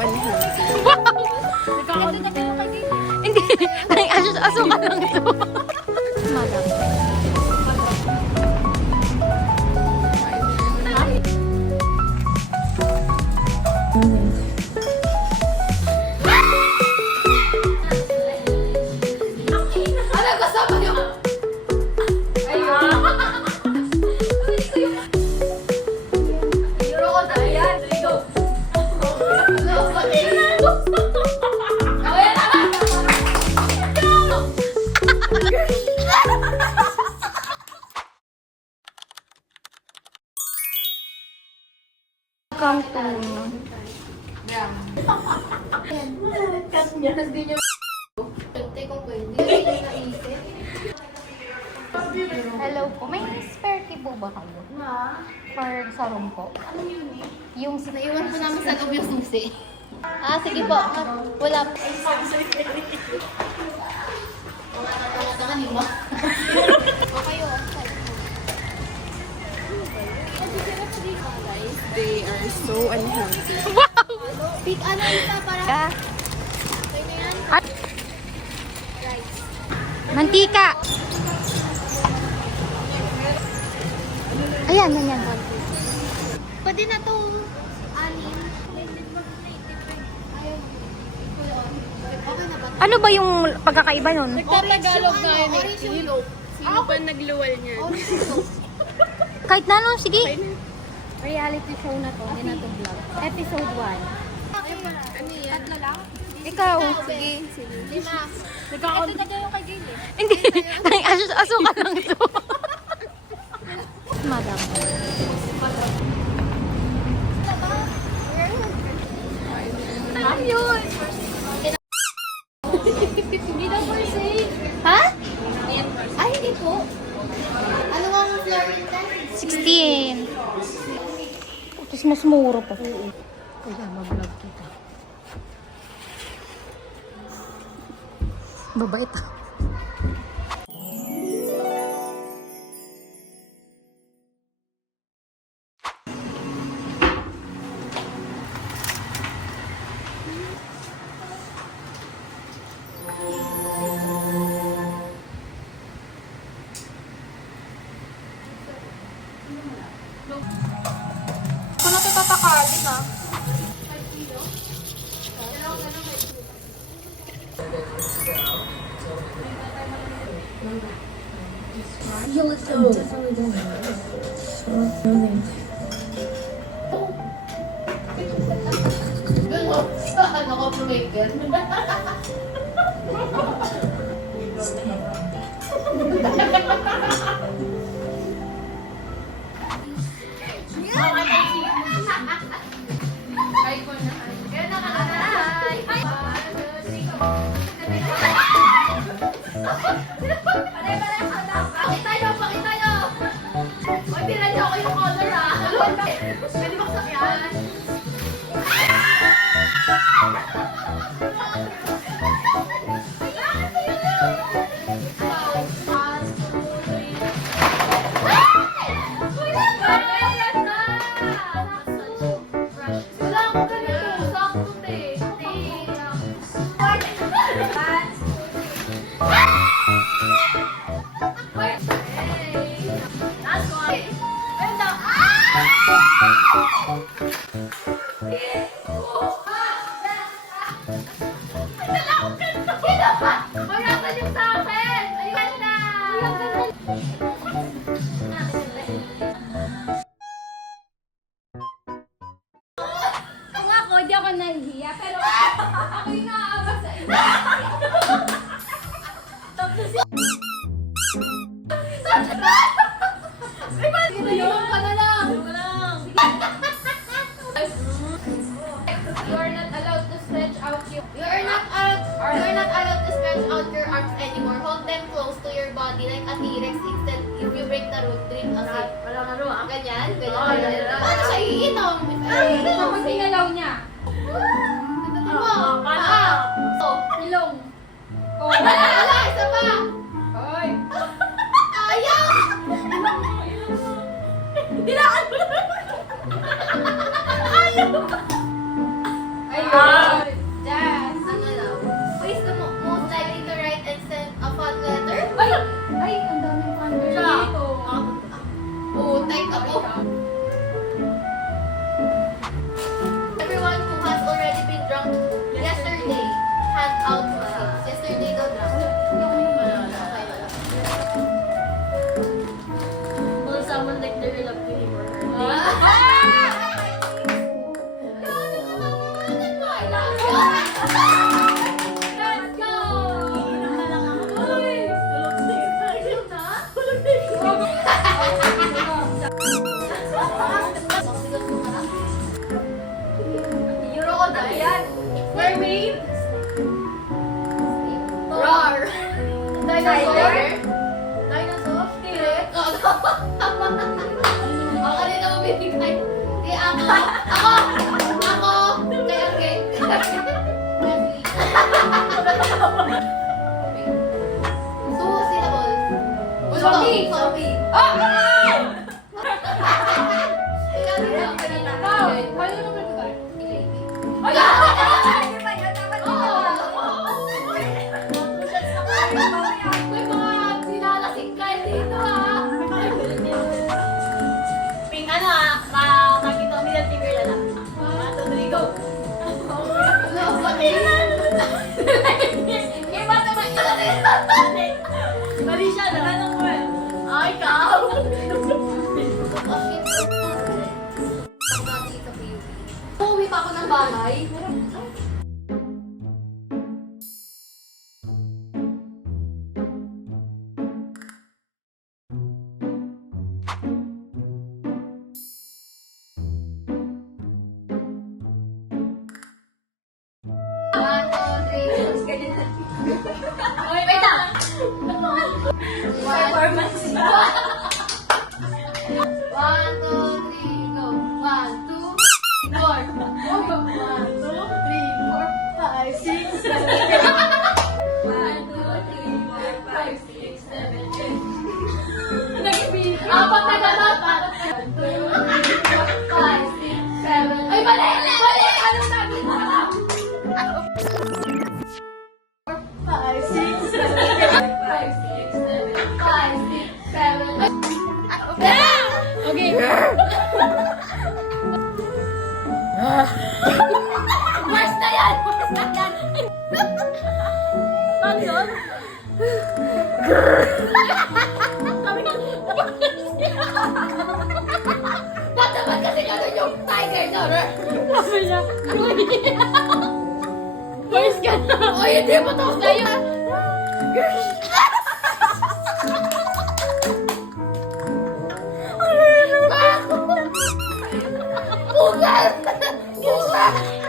unhealthy. Wow! Hindi. Ay, asukan lang ito. Madam. Hello po. May spare key po ba kayo? For sa room po? Ano yun eh? Yung naiwan po namin sa loob yung susi. Ah, sige po. Wala po. They are so unhealthy. Pick ano isa para... Okay na yan? Rice. Mantika! Ayan, yan. Pwede na to anin. Okay na ba? Ano ba yung pagkakaiba nun? Nagtatagalog na yun. Orange yung yolk. Sino ba nagluwal niyan? Orange yung yolk. Kahit na no, sige. Reality show na to, hindi na to vlog. Episode 1. Ano yan? Tatlo lang? Ikaw. Sige. Lima. Ito na yung kay Gayle. Hindi. Ay, asukan lang ito. Madam. Ano yun? Hindi na po safe. Ha? Ay, hindi po. Ano ang floor nito? 16. Tapos mas mura pa. Kaya mag-vlog kita. Babait ah. Kung natin tatakalin ah. Ano ko pumaker? Ay ko na. Kaya nakalagay. Pakita nyo! Huwag tira nyo ako yung color ah. Pwede magsakyan. Wala akong ganito. Sakto te. Magkakasin yung sa akin! Ayun na! Kung ako, di ako nahihiya. Pero ako yung naaabas sa inyo. Tulungan ka na lang! You are not allowed to stretch out your... You are not allowed to stretch out your arms anymore. Hold them close to your body like a T-Rex. Instead, if you break the root, drink a sip. Wala na ro ah. Ganyan? Oo, ganyan. Paano siya iinom? Kapag tinalaw niya. Ito mo. Paa. So, Ilong. Oh. ala, isa pa. Hoy. Ayaw! Ay, Jazz, ano daw? Who is the most likely to write and send a fun letter? Ay, ang daming wonder Siya. dito. Oh, type ako. Everyone who has already been drunk yesterday, hand out receipts. Yesterday daw drunk. Will someone like their love to him or her? Let's go! Uy! Crocodile. Mermaid? Roar. Dinosaur? Dinosaur? T-Rex? Ako kanina mabibigay. Eh, ako. Kaya, okay. Two syllables. Zombie. Zombie. Ikaw din ako kanina. Paano naman ito tayo? Ilady. Ay! Hindi ba yan? Dapat May mga sinalasing kayo dito ah. Ping ano makita kami ng TV na lang. 1, 2, 3, go! Iba naman Mali siya, natanong mo eh. Ay, ikaw! Uuwi pa ako ng bahay. One, two, three. Wait lang! Performance. 1, 2, 3, go. 1, 2, 4. 1, 2, 3, 4, 5, 6, 7, 8. 1, 2, 3, 4, 5, 6, 7, 8. Apat na gano'n para 1, 2, 3, 4, 5, 6, 7. Ay, mali! Mali! Ano sabi mo? 5, 6, 7, 8. 5, 6, 7, 5, 6, 7, 8. Okay. Worst na yan! Worst na yan! Paano yun? Ba't naman kasi gano'n yung tiger na? Sabi niya, first ka na. O, hindi mo tapos na yun! Pusa! Pusa!